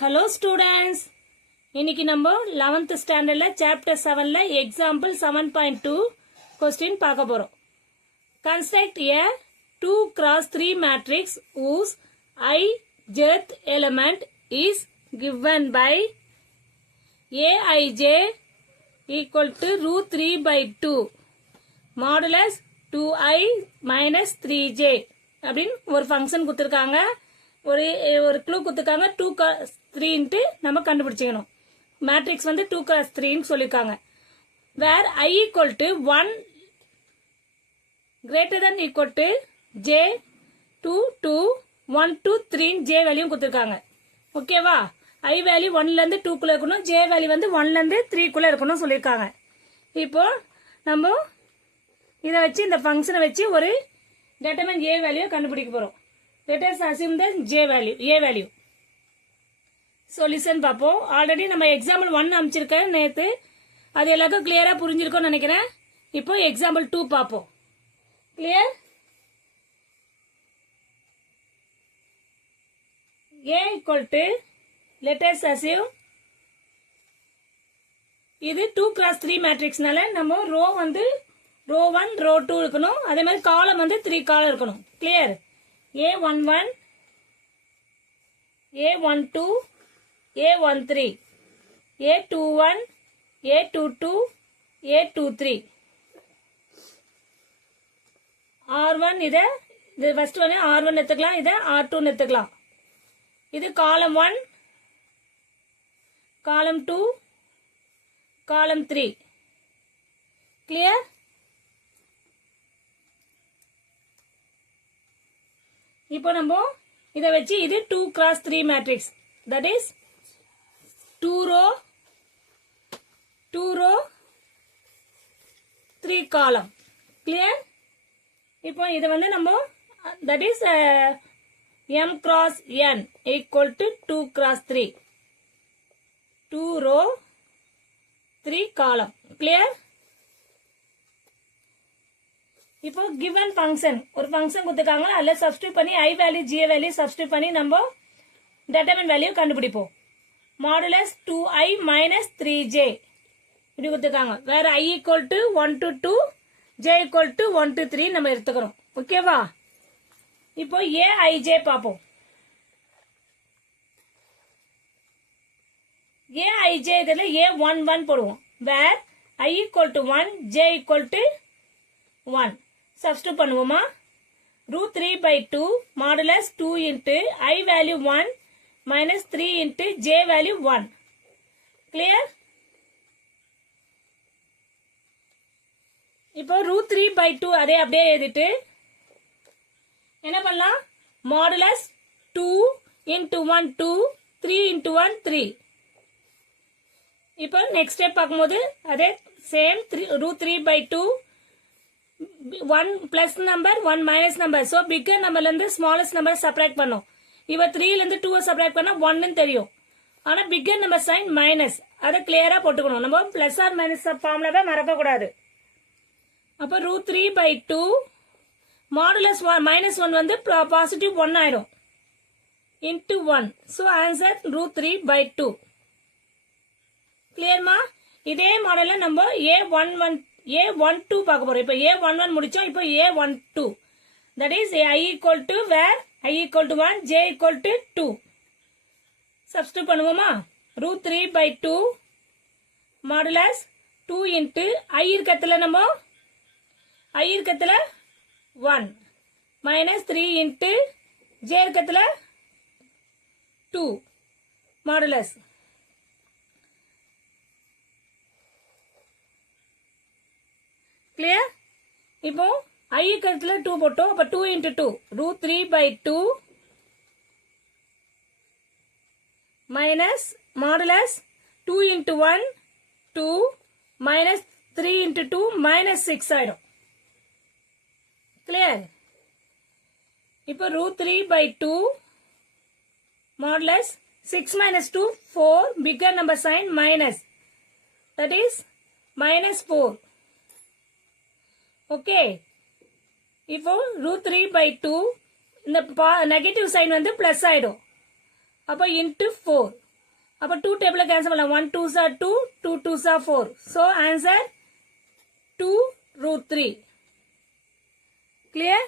Hello students. இன்னைக்கு நம்ம 11th ஸ்டாண்டர்ட்ல chapter 7ல example 7.2 question பார்க்க போறோம். Construct a 2 cross 3 matrix whose ijth element is given by aij equal to root 3 by 2 modulus 2i minus 3j அப்படின்னு ஒரு function கொடுத்துருக்காங்க. ஒரு க்ளூ கொடுத்துருக்காங்க. 2 நம்ம கண்டுபிடிச்சிக்கணும். மேட்ரிக்ஸ் வந்து 2x3 சொல்லியிருக்காங்க. வேர் i equal to 1 greater than equal to j 2 1 2 3 j value கொடுத்துருக்காங்க. ஓகேவா? i வேல்யூ 1ல இருந்து 2 இருக்கணும், j வேல்யூ வந்து 1ல இருந்து 3 இருக்கணும் சொல்லியிருக்காங்க. இப்போ நம்ம இதை வச்சு இந்த ஃபங்க்ஷனை வச்சு ஒரு determine a வேல்யூ கண்டுபிடிக்க போறோம். Let us assume the a value. So listen பாப்போம். ஆல்ரெடி நம்ம எக்ஸாம்பிள் 1 அமைச்சிருக்கேன் நேத்து. அது எல்லாருக்கும் கிளியரா புரிஞ்சிருக்கும்னு நினைக்கிறேன். இப்போ எக்ஸாம்பிள் 2 பாப்போம். Clear? a equal to let us assume இது 2x3 மேட்ரிக்ஸ்னால நம்ம ரோ வந்து ரோ 1 ரோ 2 இருக்கணும். அதே மாதிரி காலம் வந்து 3 காலம் இருக்கணும். Clear? A11, A12, A13, A21, A22, A23. R1 இது ஃபர்ஸ்ட் ஒன் R1 எடுத்துக்கலாம், இதை R2 எடுத்துக்கலாம். இது காலம் 1, காலம் 2, காலம் 3. கிளியர்? இப்போ நம்ம இதை வச்சு இது 2x3 matrix. That is 2 row 3 காலம். கிளியர்? இப்போ இதை வந்து நம்ம that is m cross n equal to 2x3. 2 row 3 காலம். கிளியர்? இப்போ given function ஒரு ஃபங்க்ஷன் கொடுத்துருக்காங்க. அதில் சப்ஸ்டியூட் பண்ணி i value j value substitute பண்ணி நம்ம determine வேல்யூ கண்டுபிடிப்போம். மாடுலஸ் 2i minus 3j இப்படி கொடுத்துருக்காங்க. வேற i equal to 1 to 2 j equal to 1 to 3 நம்ம எடுத்துக்கிறோம். ஓகேவா? இப்போ aij பார்ப்போம். aij இதில் a11 போடுவோம். வேர் i equal to 1 j equal to 1 substitute பண்ணுவோமா? root 3 by 2 modulus 2 into i value 1 minus 3 into j value 1. Clear? இப்போ root 3 by 2 அதே அப்படியே எழுதிட்டு என்ன பண்ணலாம்? modulus 2 into 1 2 3 into 1 3. இப்போ நெக்ஸ்ட் ஸ்டெப் பார்க்கும்போது அதே same root 3 by 2 1 plus number 1 minus number. So bigger numberல இருந்து smallest number செப்பரேட் பண்ணோம். இவ 3ல இருந்து 2 செப்பரேட் பண்ணா 1 தெரியும். ஆனா bigger number sign minus. அத கிளியரா போட்டுக்கணும். நம்ம plus or minus ஃபார்முலாவை மறக்க கூடாது. அப்ப root 3 by 2 modulus minus 1 வந்து பாசிட்டிவ் 1 ஆயிடும். into 1. So answer root 3 by 2. கிளியர்மா? இதே மாடல்ல நம்ம A12 பார்க்க போறோம். இப்போ A11 முடிச்சோம். இப்போ A12 that is i equal to where i equal to 1 j equal to 2 substitute பண்ணுவோமா? root 3 by 2 modulus 2 into i இருக்கத்துல நம்ம i இருக்கத்துல 1 minus 3 into j இருக்கத்துல 2 modulus. Clear? இப்போ i கருத்துல 2 போட்டோம். அப்ப 2 into 2 root 3 by 2 minus modulus 2 into 1 2 minus 3 into 2 minus 6 ஆயிடும். Clear? இப்போ root 3 by 2 modulus 6 minus 2 4 bigger number sign minus that is minus 4. Okay. இப்போ root 3 by 2 இந்த negative sign வந்து plus ஆயிடும். அப்போ into 4 அப்போ 2 டேபிள் கேன்சல் பண்ணலாம் 1 2s are 2 2 2s are 4 so answer 2 root 3 clear